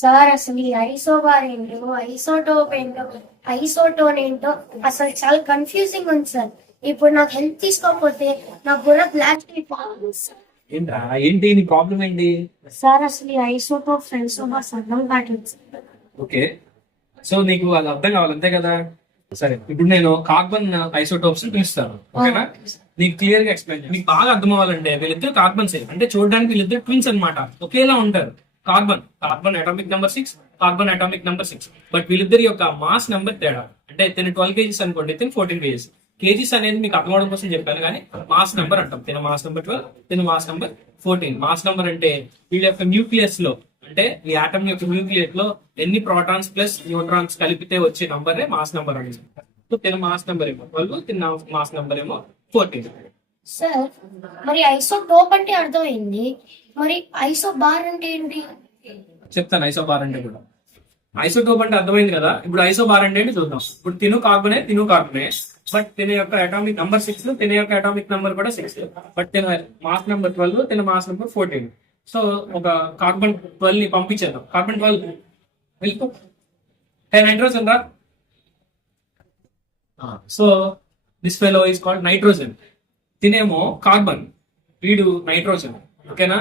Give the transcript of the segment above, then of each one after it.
Sir అసలు ఈ isobar ఏంటో ఐసోటోప్ ఏంటో ఐసోటోన్ ఏంటో అసలు చాలా కన్ఫ్యూజింగ్ ఉంది సార్. ఇప్పుడు నాకు హెల్ప్ తీసుకోకపోతే నాకు కూడా బ్లాక్ ఏంట్రా ఏంటి నీ ప్రాబ్లం ఏంటి? సార్ అసలు ఈ ఐసోటోప్ ఐసోబార్స్ అర్థం కావట్లేదు సార్. ఓకే, సో నీకు అది అర్థం కావాలి అంతే కదా. సరే, ఇప్పుడు నేను కార్బన్ ఐసోటోప్స్ పిలుస్తాను, ఓకేనా? నీకు క్లియర్ గా ఎక్స్ప్లెయిన్ నీకు బాగా అర్థం అవ్వాలంటే వీళ్ళిద్దరు కార్బన్స్ అంటే చూడడానికి వీళ్ళిద్దరు ట్విన్స్ అన్నమాట, ఒకేలా ఉంటారు. Carbon atomic number 6, carbon atomic number 6, but వీళ్ళిద్దరి యొక్క మాస్ నెంబర్ తేడా. అంటే తిన 12 kgs అనుకోండి, తిన 14 kgs. కేజీస్ అనేది మీకు అర్థం అవడం కోసం చెప్పాను, కానీ మాస్ నెంబర్ అంటాం. తిన మాస్ నెంబర్ 12, తిన మాస్ నెంబర్ 14. మాస్ నెంబర్ అంటే వీళ్ళ యొక్క న్యూక్లియస్ లో, అంటే ఈ ఆటమ్ యొక్క న్యూక్లియస్ లో ఎన్ని ప్రోటాన్స్ ప్లస్ న్యూట్రాన్స్ కలిపితే వచ్చే నంబరే మాస్ నెంబర్ అనేది. సో తిన మాస్ నెంబర్ ఏమో 12, తిన మాస్ నెంబర్ ఏమో 14. సార్ మరి ఐసోటోప్ అంటే అర్థమైంది, మరి ఐసోబార్ అంటే ఏంటి? చెప్తాను. ఐసోబార్ అంటే కూడా ఐసోటోప్ అంటే అర్థమైంది కదా. ఇప్పుడు ఐసోబార్ అంటే ఏంటి చూద్దాం. ఇప్పుడు తిను కార్బనే, బట్ తిన యొక్క అటామిక్ నంబర్ 6, తిన యొక్క అటామిక్ నంబర్ కూడా 6, బట్ తిన మాస్ నెంబర్ 12, తిన మాస్ నెంబర్ 14. సో ఒక కార్బన్ 12 ని పంపించేద్దాం. కార్బన్ 12 వెళ్ళిపో, 10 నైట్రోజన్ రా. So this fellow is called nitrogen. తినేమో కార్బన్, వీడు నైట్రోజన్, ఓకేనా?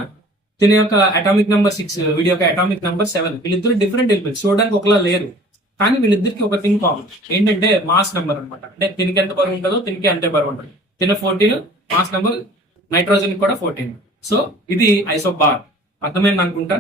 తినే యొక్క అటామిక్ నెంబర్ 6, వీడి యొక్క అటామిక్ నెంబర్ 7. వీళ్ళిద్దరు డిఫరెంట్ ఎలిమెంట్స్, చూడడానికి ఒకలా లేరు, కానీ వీళ్ళిద్దరికి ఒక థింగ్ కామన్ ఏంటంటే మాస్ నెంబర్ అనమాట. అంటే తినికి ఎంత బరువు ఉంటుందో తినికి అంతే బరువు ఉంటుంది. తిన 14, మాస్ నెంబర్ నైట్రోజన్ కూడా 14. సో ఇది ఐసోబార్. అర్థమైంది అనుకుంటా.